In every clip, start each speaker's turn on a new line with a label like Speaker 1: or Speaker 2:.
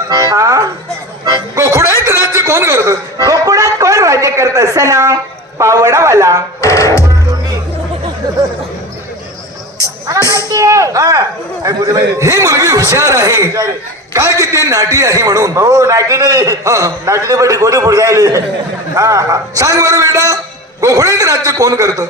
Speaker 1: हा
Speaker 2: गोकुळात राज्य कोण करत?
Speaker 1: गोकुळात कोण राज्य करत असं ना पावडावाला.
Speaker 2: ही मुलगी हुशार आहे काय की ती नाटी आहे म्हणून.
Speaker 3: हो नाटी नाही नाटी बडी गोडी पुढे जायली.
Speaker 2: सांग बरं बेटा गोकुळात राज्य कोण करतं?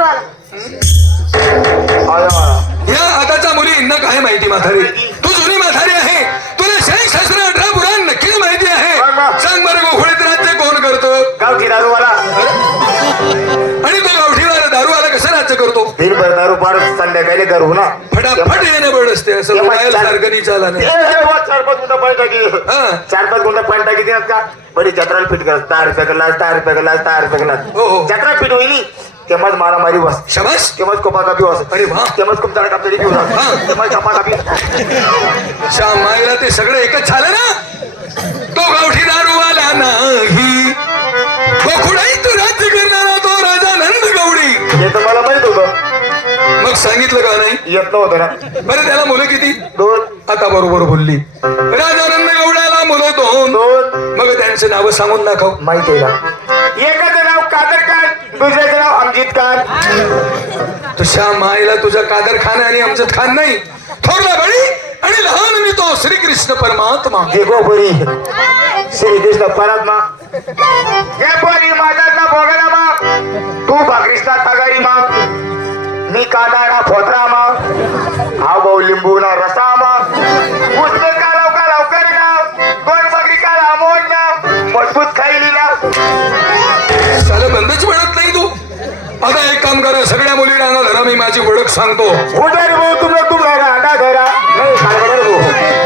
Speaker 2: या आताच्या मुलींना काय माहिती म्हातारी? तू जुनी म्हातारी आहे तुला 618 पुराण नक्कीच माहिती आहे. सांग बरं गोकुळात राज्य कोण करतं?
Speaker 3: गावठी दारूवाला.
Speaker 2: आणि तो गावठीवाला दारूवाला कसं राज्य करतो?
Speaker 3: दिनभर दारू पाडत संध्याकाळी करू ना
Speaker 2: फटाफट येणं बळ असते असं बोलायला सारखं नाही चाला नाही.
Speaker 3: 4-5 गुंठा पाणी टाकी 4-5 गुंठा पाणी टाकी देणार का बरी जत्राला पीठ करत 10 रुपये गलास 10 रुपये गलास 10 रुपये गलास. जत्रा पीठ होईली तेव्हाच मारामारी बस
Speaker 2: शबाश
Speaker 3: तेव्हाच कोपा कापी बस.
Speaker 2: अरे वा
Speaker 3: तेव्हाच खूप जाड कापतरी घेऊन तेव्हाच कपा कापी.
Speaker 2: श्यामाईला ते सगळं एकच झालं ना. तो गावठी दारूवाला नाही गोकुळात राज्य करणारा तो राजा नंद गवडी.
Speaker 3: हे तर मला माहित होतं
Speaker 2: मग सांगितलं का नाही?
Speaker 3: येत नव्हतं ना.
Speaker 2: बरं त्याला मुलं किती?
Speaker 3: 2.
Speaker 2: आता बरोबर बोलली. राजा नंद गवड्याला मुलं 2. मग त्यांचे नाव सांगून दाखव.
Speaker 3: माहित आहे ना एकाचं नाव कादर खान दुसऱ्याचं नाव अमजिद खान.
Speaker 2: तुझ्या माईला तुझ्या कादर खान आणि अमजद खान नाही थोरला बळी आणि लहान मी तो श्रीकृष्ण परमात्मा.
Speaker 3: देखो बरी श्रीकृष्ण परमात्मा हे बरी माझा भोगला मा तू भाकृष्णा तगारी मा मी कादाडा फोत्रा मा हा भाऊ लिंबूना रसा मा पुस्तक का लवकर नाव 2 बकरी का लांबवून नाव मजबूत खाईली नाव.
Speaker 2: साला बंदच म्हणत नाही तू. आता एक काम करा सगळ्या मुली रांगा धरा मी माझी ओळख सांगतो.
Speaker 3: उदर भाऊ तुम्हाला रांगा धरा नाही काय भाऊ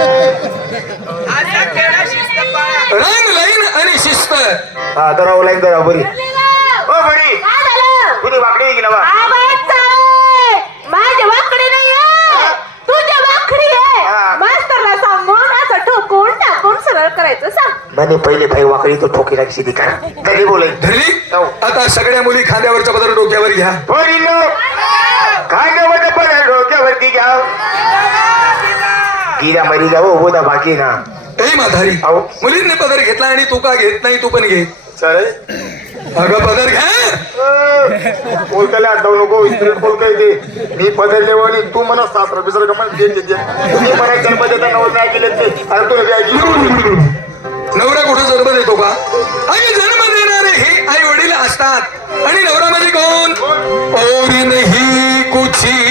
Speaker 2: रंग लाईन आणि शिस्त.
Speaker 3: हा धरावं लाईन धरा बरी. हो बरी तुझी वाकडी गेला बा.
Speaker 4: माझी वाकडी नाही तुझ्या वाकडी आहे. मास्तरला सांगून असं ठोकून टाकून सरळ करायचं सांग.
Speaker 3: म्हणे पहिले भाई वाकडी तो ठोकी लागशी ती काय कधी बोलाय
Speaker 2: धरली. आता सगळ्या मुली खांद्यावरचा पदर डोक्यावर घ्या.
Speaker 3: खांद्यावर पदर डोक्यावरती घ्या. गिरा मरी घ्या हो बोला बाकी ना.
Speaker 2: ए म्हातारी मुलींनी पदर घेतला आणि तू का घेत नाही? तू पण घे.
Speaker 3: चालेल
Speaker 2: अगं पदर घ्या.
Speaker 3: बोलकाला जाऊ नको बोलकाय दे मी बदलले तू म्हणा सासरा बिसरा गमन तुम्ही म्हणा जन्म देता नवरा नाही गेले ते अरे तू
Speaker 2: नवरा कुठे जन्म देतो का? अगे जन्म देणारे हे आई वडील असतात. आणि नवरा म्हणजे कोण? और नहीं कुछ